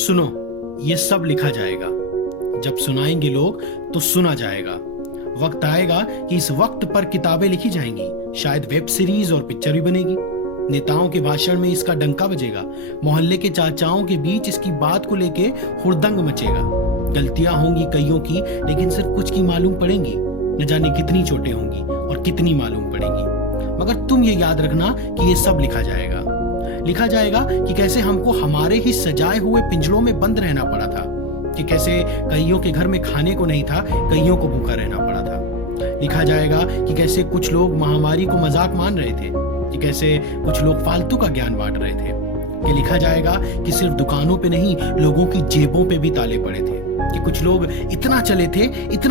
सुनो, ये सब लिखा जाएगा। जब सुनाएंगे लोग तो सुना जाएगा। वक्त आएगा कि इस वक्त पर किताबें लिखी जाएंगी, शायद वेब सीरीज और पिक्चर भी बनेगी। नेताओं के भाषण में इसका डंका बजेगा, मोहल्ले के चाचाओं के बीच इसकी बात को लेके हुड़दंग मचेगा। गलतियां होंगी कईयों की, लेकिन सिर्फ कुछ की मालूम पड़ेंगी। न जाने कितनी चोटें होंगी और कितनी मालूम पड़ेंगी, मगर तुम ये याद रखना कि ये सब लिखा जाएगा। लिखा जाएगा कि कैसे हमको हमारे ही सजाए हुए पिंजरों में बंद रहना पड़ा था, कि कैसे कईयों के घर में खाने को नहीं था, कईयों को भूखा रहना पड़ा था। लिखा जाएगा कि कैसे कुछ लोग महामारी को मजाक मान रहे थे, कि कैसे कुछ लोग फालतू का ज्ञान बांट रहे थे। कि लिखा जाएगा कि सिर्फ दुकानों पे नहीं, लोगों की जेबों पे भी ताले पड़े थे। कि कुछ लोग इतना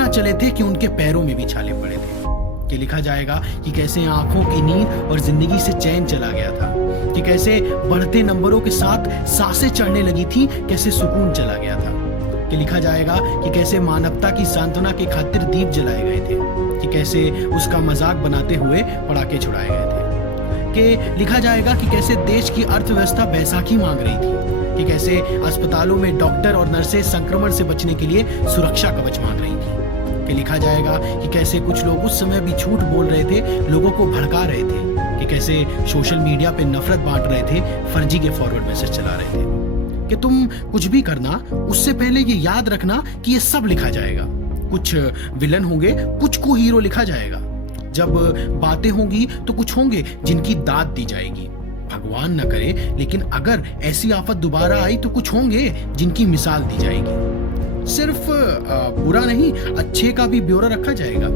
चले थे कि उनके पैरों में भी छाले पड़े थे। कि लिखा जाएगा कि कैसे आंखों की नींद और जिंदगी से चैन चला गया था। कि कैसे बढ़ते नंबरों के साथ सांसें चढ़ने लगी थी, कैसे सुकून चला गया था। कि लिखा जाएगा कि कैसे मानवता की सांत्वना के खातिर दीप जलाए गए थे। कि कैसे उसका मजाक बनाते हुए पटाखे छुड़ाए गए थे। कि लिखा जाएगा कि कैसे देश की अर्थव्यवस्था बैसाखी मांग रही थी। कि कैसे अस्पतालों में डॉक्टर और नर्सें संक्रमण से बचने के लिए सुरक्षा कवच मांग रही थी। कि लिखा जाएगा कि कैसे कुछ लोग उस समय भी झूठ बोल रहे थे, लोगों को भड़का रहे थे। कि कैसे सोशल मीडिया पे नफरत बांट रहे थे, फर्जी के फॉरवर्ड मैसेज चला रहे थे। कि तुम कुछ भी करना, उससे पहले ये याद रखना कि ये सब लिखा जाएगा। कुछ विलन होंगे, कुछ को हीरो लिखा जाएगा। जब बातें होंगी तो कुछ होंगे जिनकी दाद दी जाएगी। भगवान न करे, लेकिन अगर ऐसी आफत दोबारा आई तो कुछ होंगे जिनकी मिसाल दी जाएगी। सिर्फ बुरा नहीं, अच्छे का भी ब्यौरा रखा जाएगा।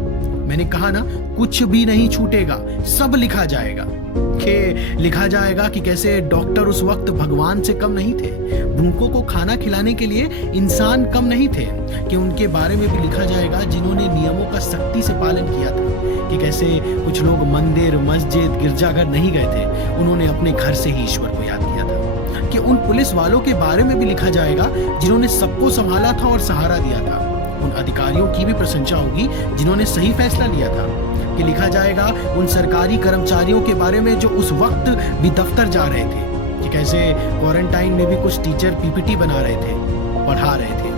मैंने कहा ना, कुछ भी नहीं छूटेगा, सब लिखा जाएगा। कि लिखा जाएगा कि कैसे डॉक्टर उस वक्त भगवान से कम नहीं थे, भूखों को खाना खिलाने के लिए इंसान कम नहीं थे। कि उनके बारे में भी लिखा जाएगा जिन्होंने नियमों का सख्ती से पालन किया था। कि कैसे कुछ लोग मंदिर, मस्जिद, गिरजाघर नहीं गए थे, उन्होंने अपने घर से ही ईश्वर को याद किया था। कि उन पुलिस वालों के बारे में भी लिखा जाएगा जिन्होंने सबको संभाला था और सहारा दिया था। उन अधिकारियों की भी प्रशंसा होगी जिन्होंने सही फैसला लिया था। कि लिखा जाएगा उन सरकारी कर्मचारियों के बारे में जो उस वक्त भी दफ्तर जा रहे थे। कि कैसे क्वारंटाइन में भी कुछ टीचर पीपीटी बना रहे थे, पढ़ा रहे थे।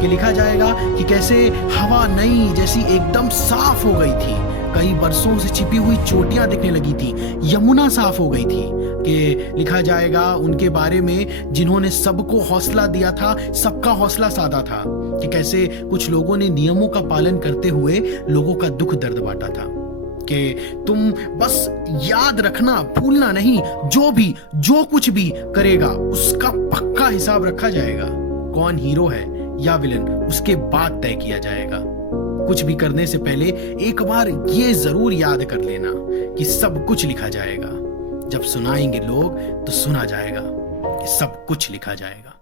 कि लिखा जाएगा कि कैसे हवा नई जैसी एकदम साफ हो गई थी, कई बरसों से छिपी हुई चोटियां दिखने लगी थी, यमुना साफ हो गई थी। कि लिखा जाएगा उनके बारे में जिन्होंने सबको हौसला दिया था, सबका हौसला साधा था। कि कैसे कुछ लोगों ने नियमों का पालन करते हुए लोगों का दुख दर्द बांटा था। कि तुम बस याद रखना, भूलना नहीं, जो कुछ भी करेगा उसका पक्का हिसाब रखा जाएगा। कौन हीरो है या विलन, उसके बाद तय किया जाएगा। कुछ भी करने से पहले एक बार ये जरूर याद कर लेना कि सब कुछ लिखा जाएगा। जब सुनाएंगे लोग तो सुना जाएगा कि सब कुछ लिखा जाएगा।